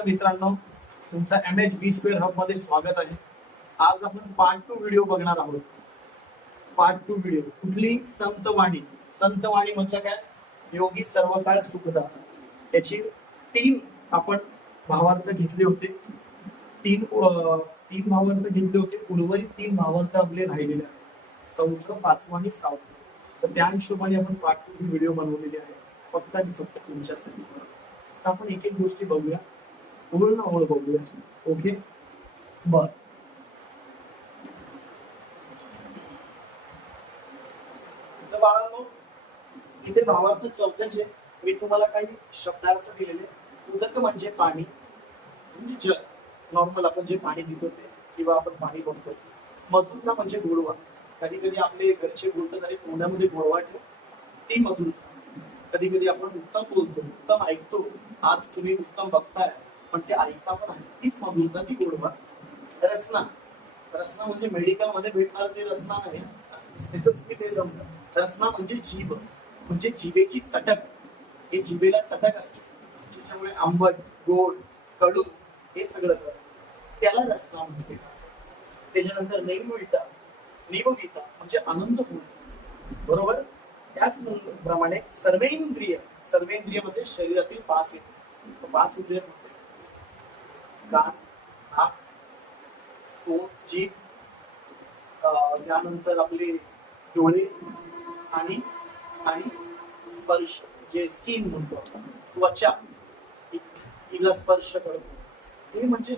नमस्कार मित्रांनो, तुमचा MHB² हब मध्ये स्वागत आहे. आज आपण पार्ट 2 व्हिडिओ बघणार आहोत. पार्ट 2 व्हिडिओ कुठली? संतवाणी. संतवाणी म्हणजे काय? योगी सर्व काळ सुखदाता. त्याची 3 आपण भावार्थ घेतले होते. 3 भावार्थ घेतले होते. उर्वरित 3 भावार्थ आपले राहिलेले आहेत. 4, 5 आणि 6. तर त्या हिशोबाने आपण पार्ट 2 व्हिडिओ बनवलेली आहे, फक्त आणि फक्त तुमच्यासाठी. आपण एक एक गोष्टी बघूया, पूर्ण ओळ बघूया. ओके, बर. तर बाळांनो, इथे भावार्थ चौथ्याचे मी तुम्हाला काही शब्दार्थ दिलेले. उदक म्हणजे पाणी, म्हणजे जल, नॉर्मल आपण जे पाणी पितो ते, किंवा आपण पाणी बघतो. मधुरता म्हणजे गोडवा. कधी कधी आपले घरचे बोलतात अरे तोंडामध्ये गोडवा ठेव, ती मधुरता. कधी कधी आपण उत्तम बोलतो, उत्तम ऐकतो. आज तुम्ही उत्तम बघताय पण ते ऐकता पण आहे, तीच मधुरता, ती गोडवा. रसना. रसना म्हणजे मेडिकल मध्ये भेटणार ते रसना नाही, तुम्ही ते समजा. रसना म्हणजे जीभ, म्हणजे जिभेची चटक. हे जिभेला चटक असते, ज्याच्यामुळे आंबट, गोड, कडू हे सगळं त्याला रसना म्हणते. त्याच्यानंतर नैमुळता. निवगिता म्हणजे आनंद होतो, बरोबर. त्याचप्रमाणे सर्वेंद्रिय. सर्वेंद्रिय मध्ये शरीरातील 5 इंद्रिय. 5 इंद्रिय कान, नाक, तोंड, जीभ, त्यानंतर आपले डोळे आणि स्पर्श, जे स्किन म्हणतो आपण, त्वचा, हिला स्पर्श करतो. हे म्हणजे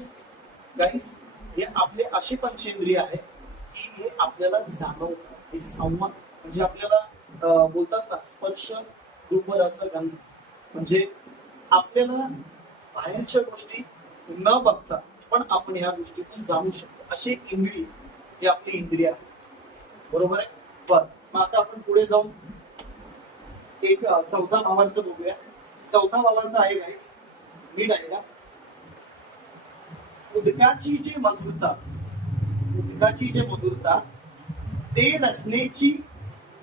गाईस, हे आपले असे पंचेंद्रिय आहे की हे आपल्याला जाणवतात. हे संवाद म्हणजे आपल्याला बोलतात ना, स्पर्श, रूप, रस, गंध. म्हणजे आपल्याला बाहेरच्या गोष्टी न बघता पण आपण ह्या गोष्टीतून जाणू शकतो, असे इंद्रिय हे आपली इंद्रिय आहे, बरोबर आहे. बर, मग आता आपण पुढे जाऊन एक चौथा भावार्थ बघूया. चौथा भावार्थ आहे गाईस, नीट आहे का? उदकाची जी मधुरता, उदकाची जी मधुरता ते रसनेची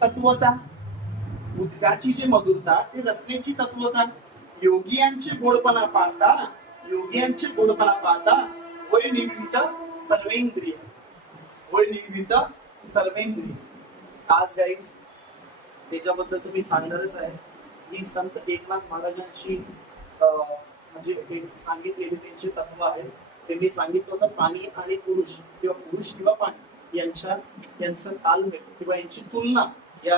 तत्वता. उदकाची जी मधुरता ते रसनेची तत्वता. योगियांचे गोडपणा पाहता, योगियांचे गोडपणा पाहता वय निमित्त सर्वेंद्रिय, वय निमित्त सर्वेंद्रिय. आज गाईस त्याच्याबद्दल तुम्ही सांगणारच आहे. ही संत एकनाथ महाराजांची म्हणजे सांगितलेली त्यांची तत्व आहे. त्यांनी सांगितलं होतं पाणी आणि पुरुष किंवा पाणी यांचा तालमेल किंवा यांची तुलना या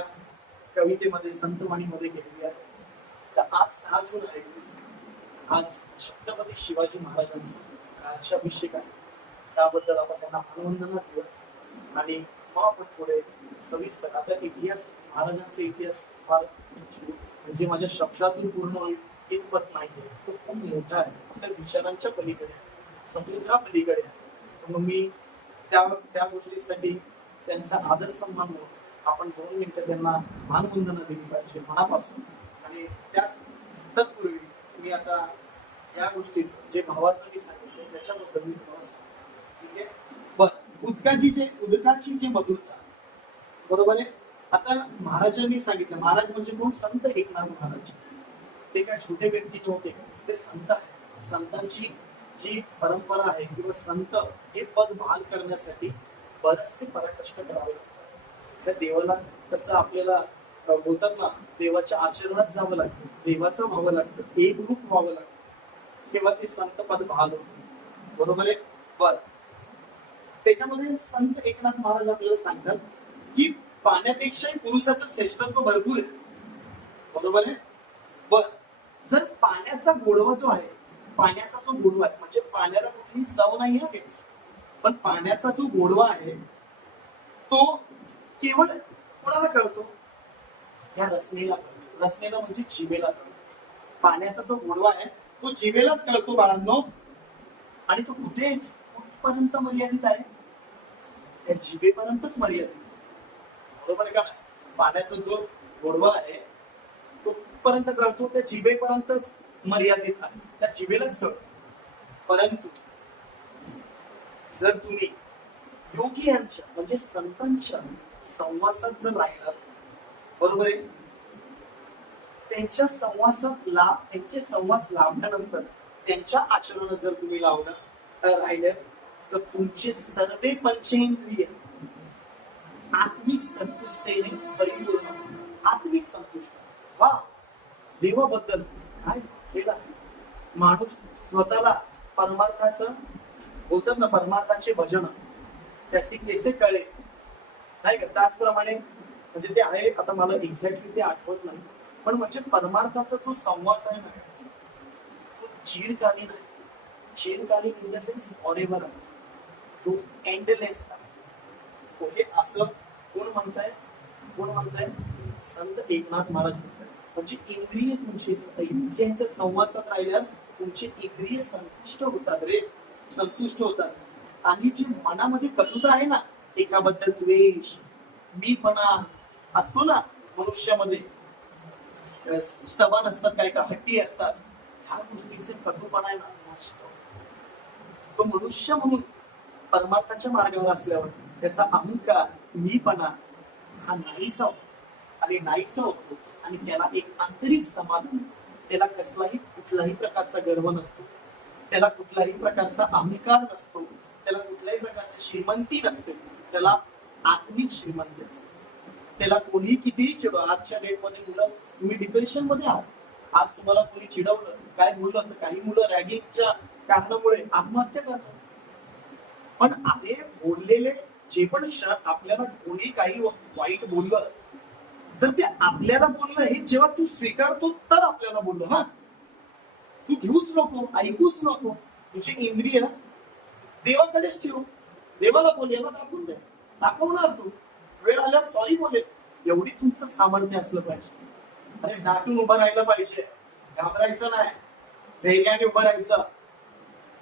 कवितेमध्ये, संतवाणीमध्ये केलेली आहे. तर आज 6 जून आहे. आज छत्रपती शिवाजी महाराजांचा राज्याभिषेक आहे. त्याबद्दल आपण त्यांना अभिवंदना देऊया आणि मग आपण पुढे सविस्तर. आता इतिहास, महाराजांचा इतिहास फार म्हणजे माझ्या शब्दातून पूर्ण होईल इतपत नाहीये. तो खूप मोठा आहे, आपल्या विचारांच्या पलीकडे आहे, समुद्रा पलीकडे आहे. मग मी त्या गोष्टीसाठी त्यांचा आदर सन्मान म्हणून आपण 2 मिनिटं त्यांना मानवंदना दिली पाहिजे मनापासून. आणि तत्पूर्वी मी आता या गोष्टीचं जे भावार्थ मी सांगितले त्याच्याबद्दल मी तुम्हाला सांगतो, ठीक आहे. बर, उदकाची जे मधुरता, बरोबर आहे. आता महाराजांनी सांगितलं, महाराज म्हणजे कोण? संत एकनाथ महाराज. ते काय छोटे व्यक्ती नव्हते, ते संत आहे. संतांची जी परंपरा आहे किंवा संत हे पद बहाल करण्यासाठी बरेचसे पराकष्ट करावे लागतात. त्या देवाला कसं आपल्याला बोलतात ना, देवाच्या आचरणात जावं लागतं, देवाचं व्हावं लागतं, एकरूप व्हावं लागतं, तेव्हा ते संत पद बहाल होतं, बरोबर आहे. बर, त्याच्यामध्ये संत एकनाथ महाराज आपल्याला सांगतात की पाण्यापेक्षाही पुरुषाचं श्रेष्ठत्व भरपूर आहे, बरोबर आहे. बर, जर पाण्याचा गोडवा जो आहे, पाण्याचा जो गोडवा आहे म्हणजे पाण्याला कुठलीही चव नाही आहे, पण पाण्याचा जो गोडवा आहे तो केवळ कोणाला कळतो? या रसनेला कळतो. रसनेला म्हणजे जिभेला कळतो. पाण्याचा जो गोडवा आहे तो जिभेलाच कळतो बाळांनो. आणि तो कुठपर्यंत मर्यादित आहे? त्या जिभेपर्यंतच मर्यादित आहे, बरोबर आहे का? पाण्याचा जो गोडवा आहे तो कुठपर्यंत कळतो? त्या जिभेपर्यंतच मर्यादित आहे, त्या जिभेलाच कळतो. परंतु जर तुम्ही योगियांच्या म्हणजे संतांच्या संवासात जर राहिला, बरोबर आहे, त्यांचे संवास लाभल्यानंतर त्यांच्या आचरणात जर तुम्ही लावलं राहिले तर तुमचे सर्व पंचेंद्रिय आत्मिक संतुष्टीने परिपूर्ण होतात. आत्मिक संतुष्ट वा देवाबद्दल काय केलं आहे. माणूस स्वतःला परमार्थाचं बोलतात ना, परमार्थाचे भजन त्याचे कैसे कळे नाही का. त्याचप्रमाणे म्हणजे ते आहे, आता मला एक्झॅक्टली ते आठवत नाही, पण म्हणजे परमार्थाचा जो संवाद आहे ना तो चिरकालीन आहे. चिरकालीन इन द सेन्स फॉरेव्हर आहे, तो एंडलेस आहे. ओके, असं कोण म्हणताय संत एकनाथ महाराज म्हणतात. म्हणजे इंद्रिय तुमचे इंद्रियांच्या संवासात राहिल्यावर तुमचे इंद्रिय संतुष्ट होतात रे, संतुष्ट होतात. आणि जी मनामध्ये कटुता आहे ना, एकाबद्दल द्वेष मीपणा असतो ना मनुष्यामध्ये, स्टबन असतात, काय का हट्टी असतात, ह्या गोष्टीचे कटुपणा आहे ना नष्ट. तो मनुष्य म्हणून परमार्थाच्या मार्गावर असल्यावर त्याचा अहंकार मीपणा हा नाहीसा होतो आणि नाहीसा होतो. आणि त्याला एक आंतरिक समाधान, त्याला कुठलाही प्रकारचा गर्व नसतो, त्याला कुठल्याही प्रकारचा अहंकार नसतो, त्याला कुठल्याही प्रकारची श्रीमंती नसते, त्याला आत्मिक श्रीमंती असते. त्याला कोणी कितीही चिडव. आजच्या डेटमध्ये मुलं, तुम्ही डिप्रेशन मध्ये आहात, आज तुम्हाला कोणी चिडवलं काय बोललं तर काही मुलं रॅगिंगच्या कारणामुळे आत्महत्या करतात. पण अरे बोललेले जे पण क्षण आपल्याला कोणी काही वाईट बोललं तर ते आपल्याला बोललं हे जेव्हा तू स्वीकारतो तर आपल्याला बोललं ना. तू घेऊच नको, ऐकूच नको. तुझे इंद्रिय देवाकडेच ठेव. देवाला बोल, याला दाखवून दे, दाखवणार तू. वेळ आल्यावर सॉरी बोलेल. एवढी तुमचं सामर्थ्य असलं पाहिजे. अरे दाटून उभं राहिलं पाहिजे, घाबरायचं नाही, धैर्याने उभं राहायचं.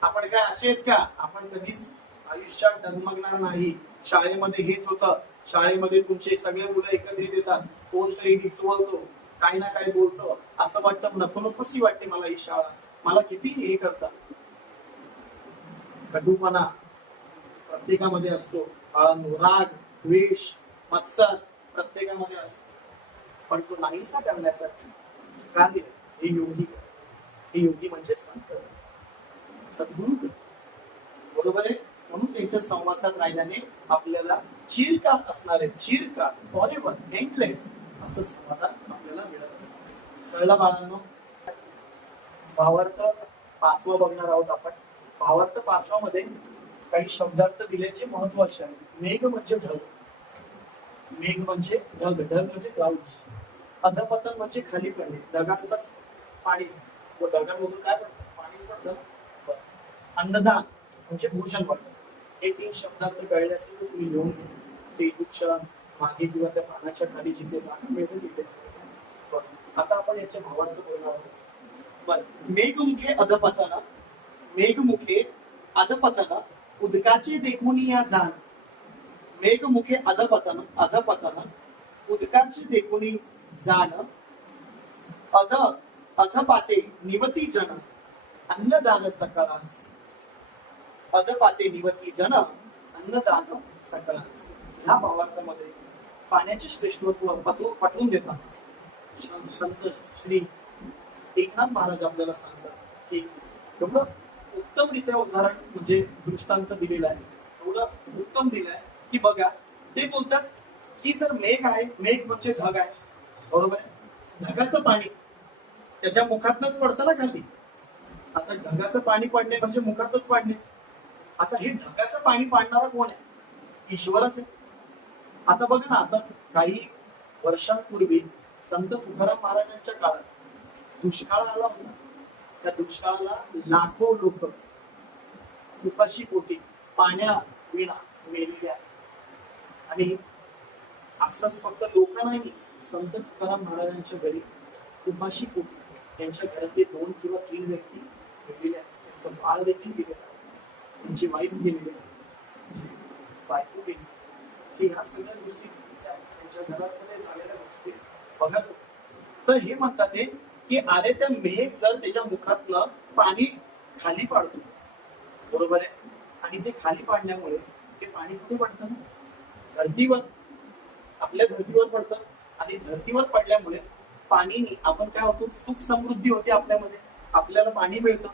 आपण काय असे आहेत का, आपण कधीच आयुष्यात डगमगणार नाही. शाळेमध्ये हेच होतं, शाळेमध्ये तुमचे सगळे मुलं एकत्रित येतात, कोणतरी डिचवळतो, काही ना काही बोलतो, असं वाटतं नको नकोशी वाटते मला ही शाळा, मला किती हे करतात. कटुपणा प्रत्येकामध्ये असतो, राग द्वेष मत्सर प्रत्येकामध्ये असतो. पण तो नाहीसा करण्याचा कार्य हे योगी म्हणजे संत सद्गुरु, बरोबर आहे. म्हणून त्यांच्या संवासात राहिल्याने आपल्याला चिरकाळ असणारे, चिरकाळ फॉरेव्हर एंडलेस असं समाधान आपल्याला मिळत असतं. कळलं बाळांनो? भावार्थ 5वा बघणार आहोत आपण. भावार्थ 5मध्ये काही शब्दार्थ दिल्याचे महत्वाचे आहे. मेघ म्हणजे ढग, मेघ म्हणजे ढग, ढग म्हणजे क्लाउड्स. अधपतन म्हणजे खाली पडणे, ढगांचाच पाणी, व ढगांमधून काय पडतं, पाणी पडतं. अन्नदान म्हणजे भोजन वाटतं. हे 3 शब्दार्थ कळले असेल तर तुम्ही लिहून फेसबुकच्या मागे किंवा त्या पानाच्या खाली जिथे जागा मिळते तिथे. आता आपण याचे भावार्थ बोलणार आहोत. मेघमुखे अधपतन, मेघमुखे अधपतन उदकाचे देखून या जाण. मेघमुखे अधपतन, अधपतन उदकाचे देखून जाण. अधपाते निवती जन अन्नदान सकळांस. अधपाते निवती जन अन्नदान सकळांस. ह्या भावार्थामध्ये पाण्याचे श्रेष्ठत्व पटवून देतात संत श्री एकनाथ महाराज आपल्याला सांगतात की एवढं उत्तमरित्या उदाहरण म्हणजे दृष्टांत दिलेला आहे, एवढं उत्तम दिलंय की बघा. ते बोलतात की जर मेघ आहे, मेघ म्हणजे ढग आहे, बरोबर आहे. ढगाचं पाणी त्याच्या मुखातनच पडतं ना खाली. आता ढगाचं पाणी पडणे म्हणजे मुखातच पाडणे. आता हे ढगाचं पाणी पाडणारा कोण आहे? ईश्वरच आहे. आता बघा ना, आता काही वर्षांपूर्वी संत तुकाराम महाराजांच्या काळात दुष्काळ आला होता. त्या दुष्काळाला लाखो लोक उपाशी पोटी पाण्या विना मेलेले आहेत. आणि असंच फक्त लोक नाही, संत तुकाराम महाराजांच्या घरी उपाशी पोटी त्यांच्या घरातले 2 किंवा 3 व्यक्ती गेलेले आहेत. त्यांचं बाळ देखील गेलेलं आहे, त्यांची वाईफ गेलेली आहे, त्यांची बायको गेलेली आहे. ह्या सगळ्या गोष्टी त्यांच्या घरामध्ये झालेल्या गोष्टी बघा. तर हे म्हणतात की अरे त्या मेघ जर त्याच्या मुखातनं पाणी खाली पाडतो, बरोबर आहे. आणि ते खाली पाडण्यामुळे ते पाणी कुठे पडतं ना, धरतीवर, आपल्या धरतीवर पडतं. आणि धरतीवर पडल्यामुळे पाणीने आपण काय होतो, सुख समृद्धी होते आपल्यामध्ये, आपल्याला पाणी मिळतं.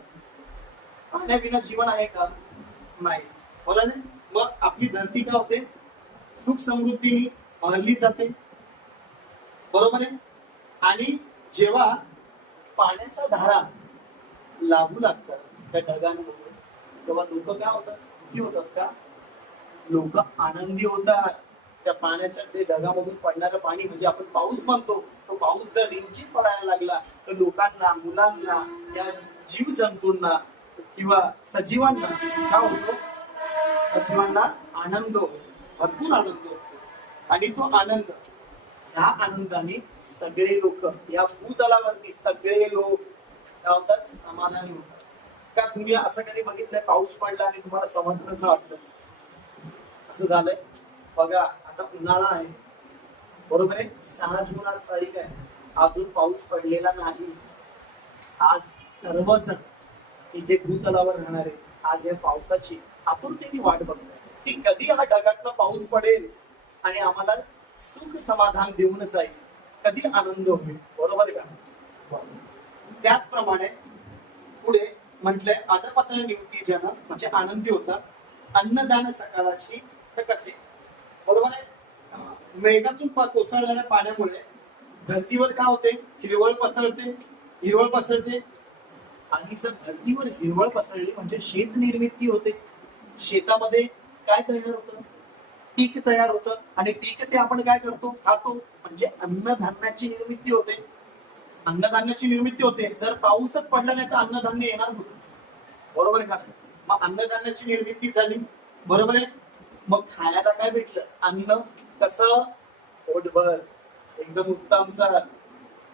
पाण्याविना जीवन आहे का? नाही. बोला ना. मग आपली धरती काय होते? सुख समृद्धीने भरली जाते, बरोबर आहे. आणि जेव्हा पाण्याच्या धारा लागू लागतात त्या ढगांमधून, तेव्हा लोक काय होतात? दुःखी होतात का? लोक आनंदी होतात. त्या पाण्याच्या ते ढगामधून पडणारं पाणी म्हणजे आपण पाऊस म्हणतो, तो पाऊस जर रिमझिम पडायला लागला तर लोकांना, मुलांना, या जीव जंतूंना किंवा सजीवांना काय होतो? सजीवांना आनंद होतो, भरपूर आनंद होतो. आणि तो आनंद, ह्या आनंदाने सगळे लोक या भूतलावरती सगळे लोक काय होतात? समाधानी होतात. का तुम्ही असं कधी बघितलंय पाऊस पडला आणि तुम्हाला समाधान असं वाटतं? असं झालंय बघा. आता उन्हाळा आहे, बरोबर आहे. 6 जून आज तारीख आहे, अजून पाऊस पडलेला नाही. आज सर्वजण इथे भूतलावर राहणारे आज या पावसाची आतुरतेने वाट बघतात की कधी हा ढगातला पाऊस पडेल आणि आम्हाला सुख समाधान देऊन जाईल, कधी आनंद होईल, बरोबर का? त्याचप्रमाणे पुढे म्हटलंय अधपत्र निवती जन म्हणजे आनंदी होता, अन्नदान सकाळाशी तर कसे, बरोबर आहे. मेघातून कोसळणाऱ्या पाण्यामुळे धरतीवर काय होते? हिरवळ पसरते, हिरवळ पसरते. आणि जर धरतीवर हिरवळ पसरली म्हणजे शेत निर्मिती होते. शेतामध्ये काय तयार होतं? पीक तयार होतं. आणि पीक ते आपण काय करतो? खातो. म्हणजे अन्नधान्याची निर्मिती होते. अन्नधान्याची निर्मिती होते. जर पाऊसच पडला नाही तर अन्नधान्य येणार कुठून? बरोबर आहे का? मग अन्नधान्याची निर्मिती झाली, बरोबर आहे. मग खायला काय भेटलं? अन्न. कसं? पोटभर, एकदम उत्तम सर,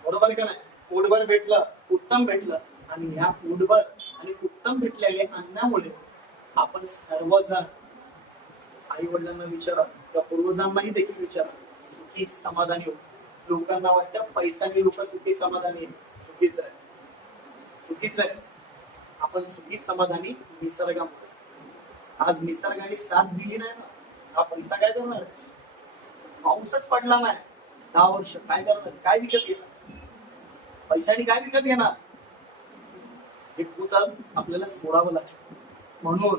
बरोबर आहे का नाही? पोटभर भेटलं, उत्तम भेटलं. आणि ह्या पोटभर आणि उत्तम भेटलेल्या अन्नामुळे आपण सर्वजण आई वडिलांना विचारा, त्या पूर्वजांनाही देखील विचारा, सुखी समाधानी होतो. लोकांना वाटतं पैशाने लोक सुखी समाधानी आहे. चुकीचं आहे, चुकीचं आहे. आपण सुखी समाधानी निसर्गामुळे. आज निसर्गाने साथ दिली नाही ना, हा पैसा काय करणार? पाऊसच पडला नाही 10 वर्ष, काय करणार? काय विकत घेणार? पैशाने काय विकत घेणार? हे भूतल आपल्याला सोडावं लागतं. म्हणून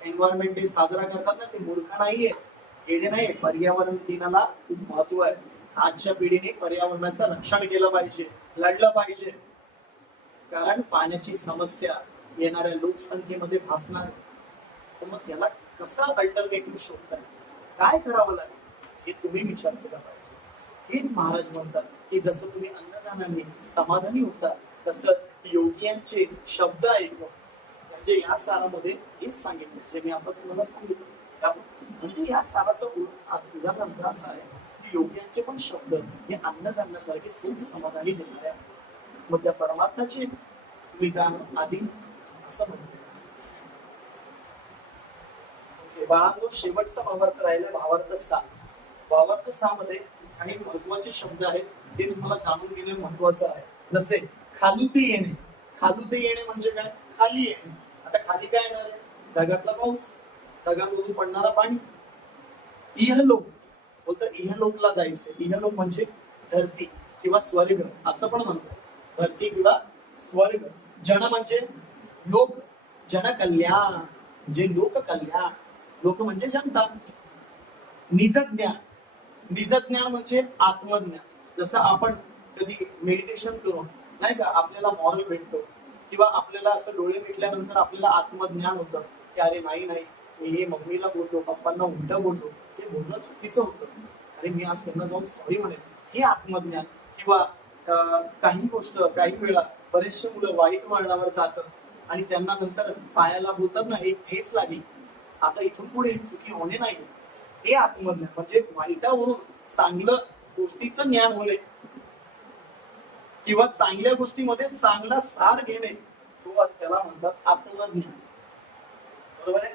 एन्व्हायरमेंट डे साजरा करतात ना, ते मूर्ख नाहीये, येणे नाही. पर्यावरण दिनाला खूप महत्व आहे. आजच्या पिढीने पर्यावरणाचं रक्षण केलं पाहिजे, लढलं पाहिजे. कारण पाण्याची समस्या येणाऱ्या लोकसंख्येमध्ये भासणार आहे. तर मग त्याला कसं अल्टरनेटिव्ह शोधताय, काय करावं लागेल, हे तुम्ही विचार केला पाहिजे. हेच महाराज म्हणतात की जसं तुम्ही अन्नदानाने समाधानी होता, तसं योगियांचे शब्द ऐकून म्हणजे या सारामध्ये हेच सांगितलं जे मी आता तुम्हाला सांगितलं. म्हणजे या साराचं उदाहरण असं आहे की योगियांचे पण शब्द हे अन्नदानासारखे सुख समाधानी देणारे आहेत. मग त्या परमार्थाचे तुम्ही काय आधी असं म्हणतो. बाळांनो, शेवटचा भावार्थ राहिला भावार्थ 6. भावार्थ 6 मध्ये काही महत्वाचे शब्द आहेत, ते तुम्हाला जाणून घेणे महत्वाचं आहे. जसे खालूते येणे. खालूते येणे म्हणजे काय? खाली येणे. आता खाली काय येणार आहे? ढगातला पाऊस, ढगांमधून पडणारा पाणी. इहलोक बोलतं, इहलोकला जायचं. इहलोक म्हणजे धरती किंवा स्वर्ग असं पण म्हणतात. धरती किंवा स्वर्ग. जन म्हणजे लोक, जनकल्याण म्हणजे लोककल्याण. लोक म्हणजे जनता. निजज्ञान. निजज्ञान म्हणजे आत्मज्ञान. जसं आपण कधी मेडिटेशन करून नाही का आपल्याला मॉरल भेटतो, किंवा आपल्याला असं डोळे मिटल्यानंतर आपल्याला आत्मज्ञान होतं की अरे नाही मी हे मम्मीला बोललो, पप्पांना उलट बोललो, हे बोलणं चुकीचं होतं, अरे मी आज त्यांना जाऊन सॉरी म्हणेन. हे आत्मज्ञान. किंवा काही गोष्ट काही वेळा बरेचसे मुलं वाईट वळणावर जातात आणि त्यांना नंतर पायाला बोलतात ना, एक ठेस लागली, आता इथून पुढे चुकी होणे नाही. हे आत्मज्ञान म्हणजे वाईटावरून चांगलं गोष्टीचं ज्ञान होणे किंवा चांगल्या गोष्टीमध्ये चांगला सार घेणे, तो त्याला म्हणतात आत्मज्ञान. बरोबर आहे.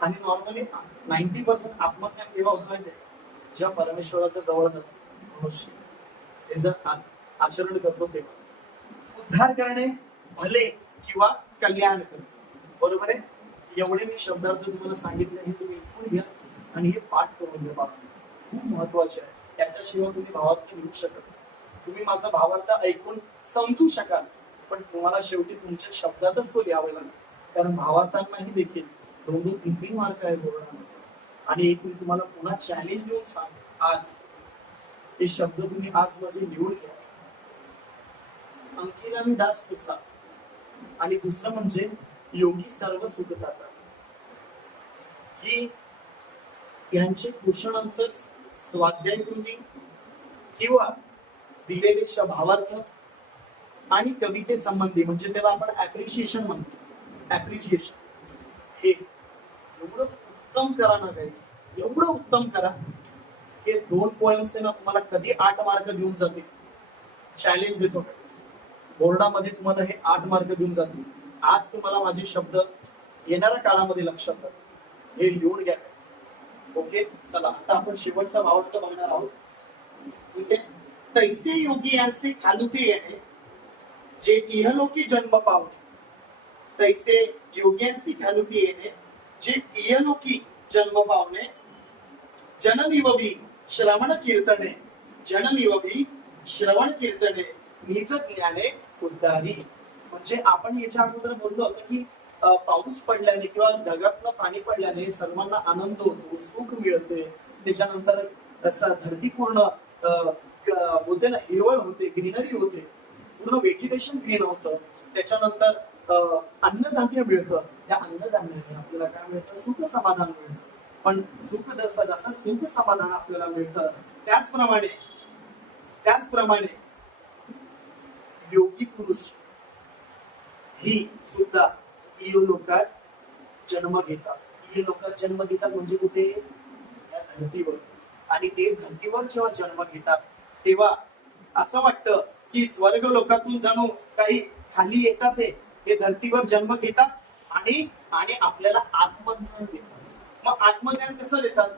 आणि नॉर्मली 90% आत्मज्ञान केव्हा होत माहिती आहे? जेव्हा परमेश्वराच्या जवळ जातो मनुष्य, हे जर आचरण करतो तेव्हा. उद्धार करणे, भले किंवा कल्याण करणे. बरोबर आहे. एवढे मी शब्दार्थ तुम्हाला सांगितले, हे तुम्ही ऐकून घ्या आणि हे पाठ करून घ्या. बाबा खूप महत्वाचे आहे. त्याच्याशिवाय तुम्ही भावार्थ लिहू शकत नाही. तुम्ही माझा भावार्थ ऐकून समजू शकाल, पण तुम्हाला शेवटी तुमच्या शब्दातच तो लिहावा लागेल. कारण भावार्थांनाही देखील 2-2, 3-3 मार्क आहे बोर्डामध्ये. आणि एक मी तुम्हाला पुन्हा चॅलेंज देऊन सांग, आज हे शब्द तुम्ही आज माझे लिहून घ्या. अंकिला मी दास तुसा, आणि दुसरं म्हणजे योगी सर्व सुखदाता. ही यांचे क्वेश्चन आन्सर्स, स्वाध्याय कृती किंवा दिलेले भावार्थ आणि कविते संबंधी, म्हणजे त्याला आपण ऍप्रिशिएशन म्हणतो, ऍप्रिशिएशन, हे एवढं उत्तम करा ना गाईस, एवढं उत्तम करा. हे 2 पोएम्स आहे ना तुम्हाला कधी 8 मार्क देऊन जातील. चॅलेंज देतो गाईस, बोर्डामध्ये तुम्हाला हे 8 मार्क देऊन जातील. आज तुम्हाला माझे शब्द येणाऱ्या काळामध्ये लक्षात राहतील, हे लिहून घ्या गाईस. ओके, चला आता आपण शेवटचा भावार्थ बघणार आहोत. ठीक आहे. तैसे योगी यांचे खालुते येणे, जे इहलोकी जन्म पावले. तैसे योग्यांसी खालुते येणे, जे इहलोकी जन्म पावणे. जननिववी श्रवण कीर्तने, जननिववी श्रवण कीर्तने, निज ज्ञाने उद्धारी. म्हणजे आपण याच्या अगोदर बोललो होतो की पाऊस पडल्याने किंवा ढगातनं पाणी पडल्याने सर्वांना आनंद होतो, सुख मिळते. त्याच्यानंतर धरती पूर्ण बोलते ना हिरवळ होते, ग्रीनरी होते, पूर्ण व्हेजिटेशन ग्रीन होतं. त्याच्यानंतर अन्नधान्य मिळतं. त्या अन्नधान्याने आपल्याला काय मिळतं, सुख समाधान मिळतं. पण सुख जसं सुख समाधान आपल्याला मिळतं, त्याचप्रमाणे योगी पुरुष ही सुद्धा इहलोकात जन्म घेतात. इहलोकात जन्म घेतात म्हणजे कुठे, या धर्तीवर. आणि ते धर्तीवर जेव्हा जन्म घेतात तेव्हा असं वाटतं की स्वर्ग लोकातून जणू काही खाली येतात, हे धर्तीवर जन्म घेतात आणि आपल्याला आत्मज्ञान देतात. मग आत्मज्ञान कसं देतात,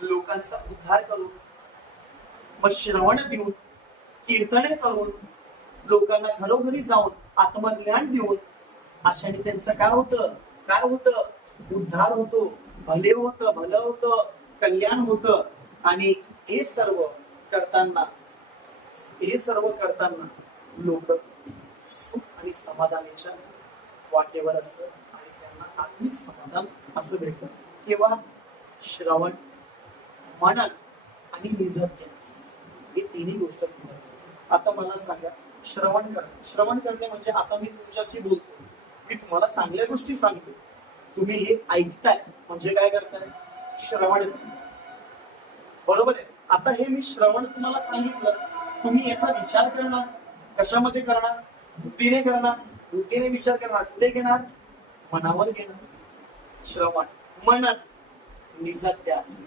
लोकांचा उद्धार करून, मग श्रवण देऊन, कीर्तने करून, लोकांना घरोघरी जाऊन आत्मज्ञान देऊन. अशाने त्यांचं काय होतं, उद्धार होतो, भलं होतं, कल्याण होतं. आणि हे सर्व करताना लोक सुख आणि समाधानाच्या वाटेवर असतं आणि त्यांना आत्मिक समाधान असं भेटतं. केव्हा, श्रवण, मनन आणि निजध्यास, हे तिन्ही गोष्ट. आता मला सांगा, श्रवण करणे म्हणजे आता मी तुमच्याशी बोलतो, मी तुम्हाला चांगल्या गोष्टी सांगतो, तुम्ही हे ऐकताय म्हणजे काय करताय, श्रवण करताय. बरोबर आहे. आता हे मी श्रवण तुम्हाला सांगितलं, तुम्ही याचा विचार करणार, कशामध्ये करणार, बुद्धीने विचार करणार. कुठे घेणार, मनावर घेणार. श्रवण, मनन, निजध्यास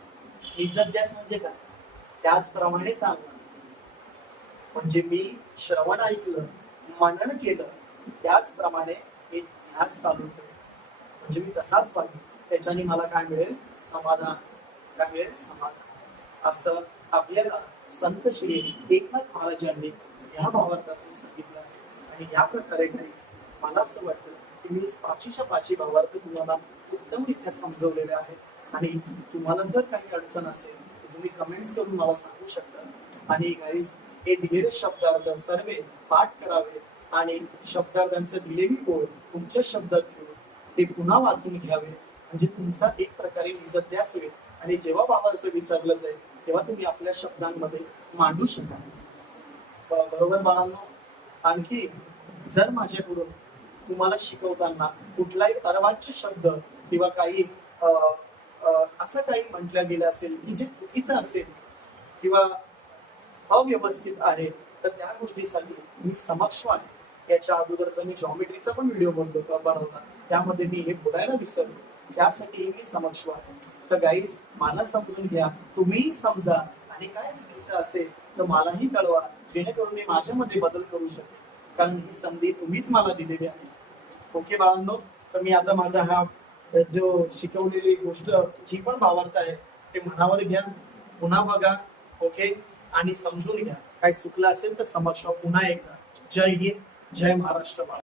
म्हणजे काय, त्याचप्रमाणे सांगणार. म्हणजे मी श्रवण ऐकलं, मनन केलं, त्याचप्रमाणे मी ध्यास चालू केलं, म्हणजे मी तसाच पाहिजे. त्याच्याने मला काय मिळेल, समाधान. असं आपल्याला संत श्री एकनाथ महाराजांनी या भावार्थातून सांगितलं आहे. आणि या प्रकारे काहीच मला असं वाटतं की मी 5च्या भावार्थ तुम्हाला उत्तमरित्या समजवलेले आहे. आणि तुम्हाला जर काही अडचण असेल तर तुम्ही कमेंट्स करून मला सांगू शकता. आणि गाईज, हे दिलेले शब्दार्थ सर्व पाठ करावे आणि शब्दार्थांचं दिलेली ओळ तुमच्या शब्दात घेऊन ते पुन्हा वाचून घ्यावे, म्हणजे तुमचा एक प्रकारे निजध्यास होईल. आणि जेव्हा भावार्थ विचारलं जाईल तेव्हा तुम्ही आपल्या शब्दांमध्ये मांडू शकाल. बरोबर बाळांनो. आणखी जर माझ्याकडून तुम्हाला शिकवताना कुठलाही अर्वाच्य शब्द किंवा काही असं काही म्हटलं गेलं असेल की जे चुकीचं असेल किंवा अव्यवस्थित आहे, तर त्या गोष्टीसाठी मी समक्ष आहे. याच्या अगोदरचा मी जॉमेट्रीचा पण व्हिडिओ बनवला, त्यामध्ये मी हे बोलायला विसरलो, त्यासाठी मी समक्ष आहे. तर गाईस, मला समजून घ्या, तुम्हीही समजा, आणि काय चुकीचं असेल तर मलाही कळवा, जेणेकरून मी माझ्यामध्ये बदल करू शकेन. कारण ही संधी तुम्हीच मला दिलेली आहे. ओके बाळांनो. तर मी आता माझा हा जो शिकवलेली गोष्ट जी पण भावार्थ आहे ते मनावर घ्या, पुन्हा बघा. ओके. आणि समजून घ्या. काही चुकलं असेल तर समक्ष पुन्हा एकदा. जय हिंद, जय महाराष्ट्र.